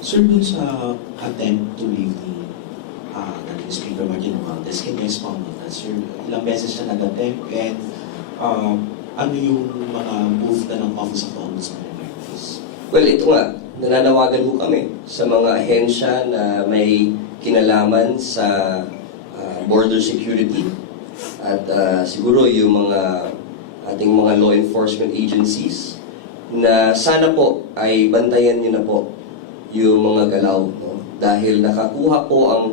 Sir, dun sa attempt to leave the Speaker Martin Romualdez, can you expound on that, sir? Ilang beses siya nag-attempt and ano yung mga move na ng Office of the Ombudsman regarding this? Well, ito nga, nananawagan ho kami sa mga ahensya na may kinalaman sa border security at siguro yung mga ating mga law enforcement agencies na sana po ay bantayan nyo na po yung mga galaw. No? Dahil nakakuha po ang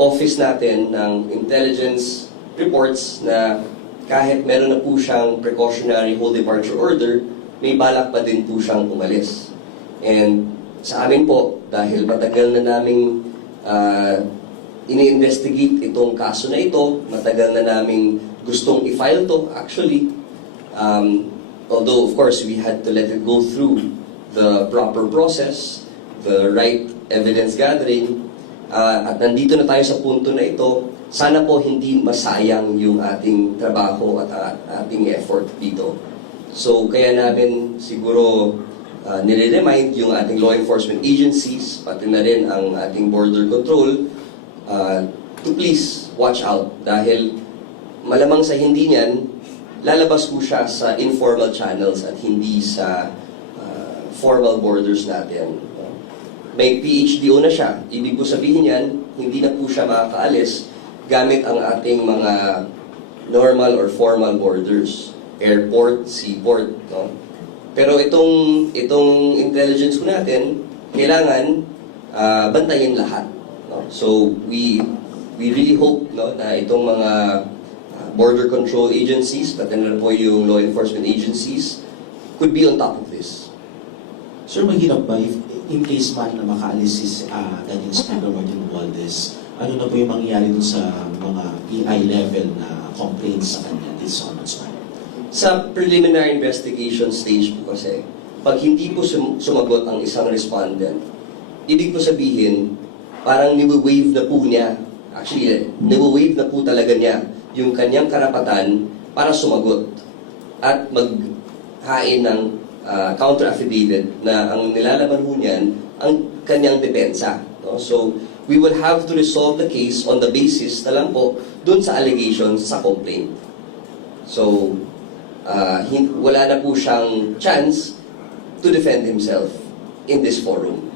office natin ng intelligence reports na kahit meron na po siyang precautionary whole departure order, may balak pa din po siyang umalis. And sa amin po, dahil matagal na naming ini-investigate itong kaso na ito, matagal na naming gustong i-file to actually, although of course we had to let it go through the proper process, the right evidence gathering, at nandito na tayo sa punto na ito, sana po hindi masayang yung ating trabaho at ating effort dito. So kaya namin siguro nire-remind yung ating law enforcement agencies, pati na rin ang ating border control, to please watch out dahil malamang sa hindi niyan, lalabas po siya sa informal channels at hindi sa formal borders natin. May PhDO na siya. Ibig po sabihin yan, hindi na po siya makakaalis gamit ang ating mga normal or formal borders. Airport, seaport. No? Pero itong intelligence ko natin, kailangan bantayin lahat. No? So we really hope no, na itong mga border control agencies, pati na po yung law enforcement agencies, could be on top of this. Sir, mahirap ba if in case man na makaalis si dating Speaker Martin Romualdez, ano na po yung mangyayari dun sa mga PI level na complaints sa kanya dito sa Ombudsman? Sa preliminary investigation stage po kasi, pag hindi po sumagot ang isang respondent, ibig po sabihin, parang niwe-waive na po niya, actually, niwe-waive na po talaga niya yung kanyang karapatan para sumagot at maghain ng counter-affidavit na ang nilalaman po niyan ang kanyang depensa. No? So, we will have to resolve the case on the basis na lang po dun sa allegations sa complaint. So, wala na po siyang chance to defend himself in this forum.